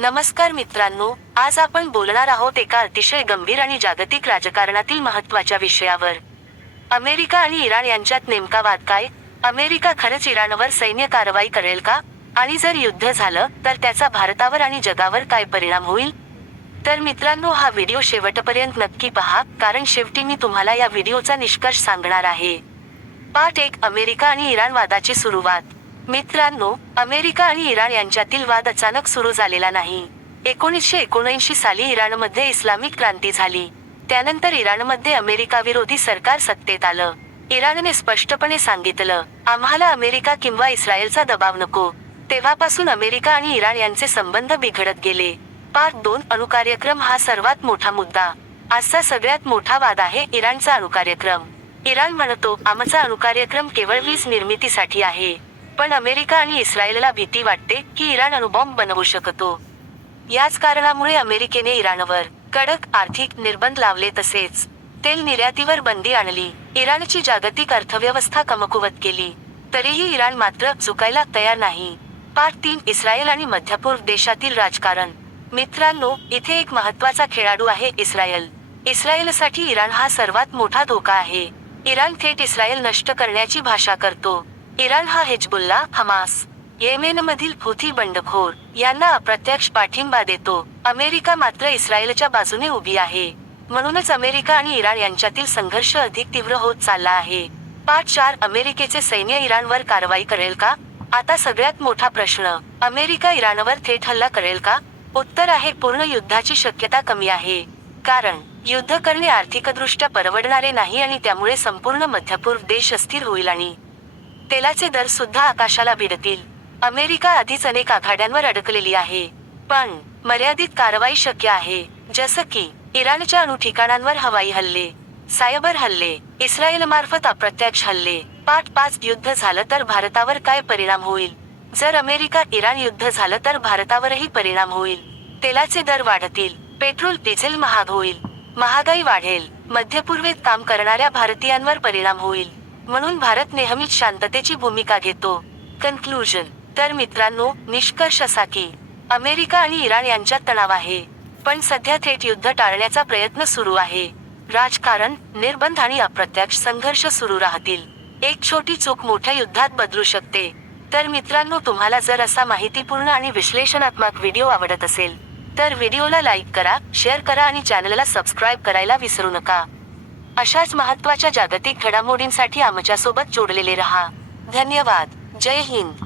नमस्कार मित्रांनो, आज आपण बोलणार आहोत एका अतिशय गंभीर आणि जागतिक राजकारणातील महत्त्वाच्या विषयावर. अमेरिका आणि इराण यांच्यात नेमका वाद काय? अमेरिका खरंच इराणवर सैन्य कारवाई करेल का? आणि जर युद्ध झालं तर त्याचा भारतावर आणि जगावर काय परिणाम होईल? तर मित्रांनो, हा व्हिडिओ शेवटपर्यंत नक्की पहा, कारण शेवटी मी तुम्हाला या व्हिडिओचा निष्कर्ष सांगणार आहे. पार्ट 1. अमेरिका आणि इराण वादाची सुरुवात. मित्रांनो, अमेरिका आणि इराण यांच्यातील वाद अचानक सुरू झालेला नाही. 1979 साली इराणमध्ये इस्लामिक क्रांती झाली. त्यानंतर इराणमध्ये अमेरिकाविरोधी सरकार सत्तेत आलं. इराणने स्पष्टपणे सांगितलं, आम्हाला अमेरिका किंवा इस्रायलचा दबाव नको. तेव्हापासून अमेरिका आणि इराण यांचे संबंध बिघडत गेले. पार्ट 2. अणुकार्यक्रम हा सर्वात मोठा मुद्दा. आजचा सगळ्यात मोठा वाद आहे इराणचा अणुकार्यक्रम. इराण म्हणतो, आमचा अणुकार्यक्रम केवळ वीज निर्मितीसाठी आहे. पण अमेरिका आणि इस्रायलला भीती वाटते की इराण अणुबॉम्ब बनवू शकतो. याच कारणामुळे अमेरिकेने इराणवर कडक आर्थिक निर्बंध लावले, तसेच तेल निर्यातीवर बंदी आणली. इराणची जागतिक अर्थव्यवस्था कमकुवत केली. तरीही इराण मात्र झुकायला तयार नाही. पार्ट 3. इस्रायल आणि मध्यपूर्व देशातील राजकारण. मित्रांनो, इथे एक महत्त्वाचा खेळाडू आहे इस्रायल. इस्रायलसाठी इराण हा सर्वात मोठा धोका आहे. इराण थेट इस्रायल नष्ट करण्याची भाषा करतो. इराण हा हिजबुल्ला, हमास, येमेनमधील हुथी बंडखोर यांना अप्रत्यक्ष पाठिंबा देतो. अमेरिका मात्र इस्रायलच्या बाजूने उभी आहे. म्हणूनच अमेरिका आणि इराण यांच्यातील संघर्ष अधिक तीव्र होत चालला आहे. पार्ट 4. अमेरिकेचे सैन्य इराणवर कारवाई करेल का? आता सगळ्यात मोठा प्रश्न, अमेरिका इराणवर थेट हल्ला करेल का? उत्तर आहे, पूर्ण युद्धाची शक्यता कमी आहे. कारण युद्ध करणे आर्थिकदृष्ट्या परवडणारे नाही आणि त्यामुळे संपूर्ण मध्यपूर्व देश अस्थिर होईल आणि तेलाचे दर सुद्धा आकाशाला भिडतील. अमेरिका आधीच अनेक आघाड्यांवर अडकलेली आहे. पण मर्यादित कारवाई शक्य आहे, जसं की इराणच्या अणु ठिकाणांवर हवाई हल्ले, सायबर हल्ले, इस्रायलमार्फत अप्रत्यक्ष हल्ले. पार्ट 5. युद्ध झालं तर भारतावर काय परिणाम होईल? जर अमेरिका इराण युद्ध झालं तर भारतावरही परिणाम होईल. तेलाचे दर वाढतील, पेट्रोल डिझेल महाग होईल, महागाई वाढेल, मध्यपूर्वेत काम करणाऱ्या भारतीयांवर परिणाम होईल. म्हणून भारत नेहमीच शांततेची भूमिका घेतो. कन्क्लुजन. तर मित्रांनो, निष्कर्ष असा की अमेरिका आणि इराण यांच्यात तणाव आहे, पण सध्या थेट युद्ध टाळण्याचा प्रयत्न सुरू आहे. राजकारण, निर्बंध आणि अप्रत्यक्ष संघर्ष सुरू राहतील. एक छोटी चूक मोठ्या युद्धात बदलू शकते. तर मित्रांनो, तुम्हाला जर असा माहितीपूर्ण आणि विश्लेषणात्मक व्हिडिओ आवडत असेल तर व्हिडिओला लाईक करा, शेअर करा आणि चॅनलला सबस्क्राईब करायला विसरू नका. अशाच महत्त्वाच्या जागतिक घडामोडींसाठी आमच्यासोबत जोडलेले रहा. धन्यवाद. जय हिंद.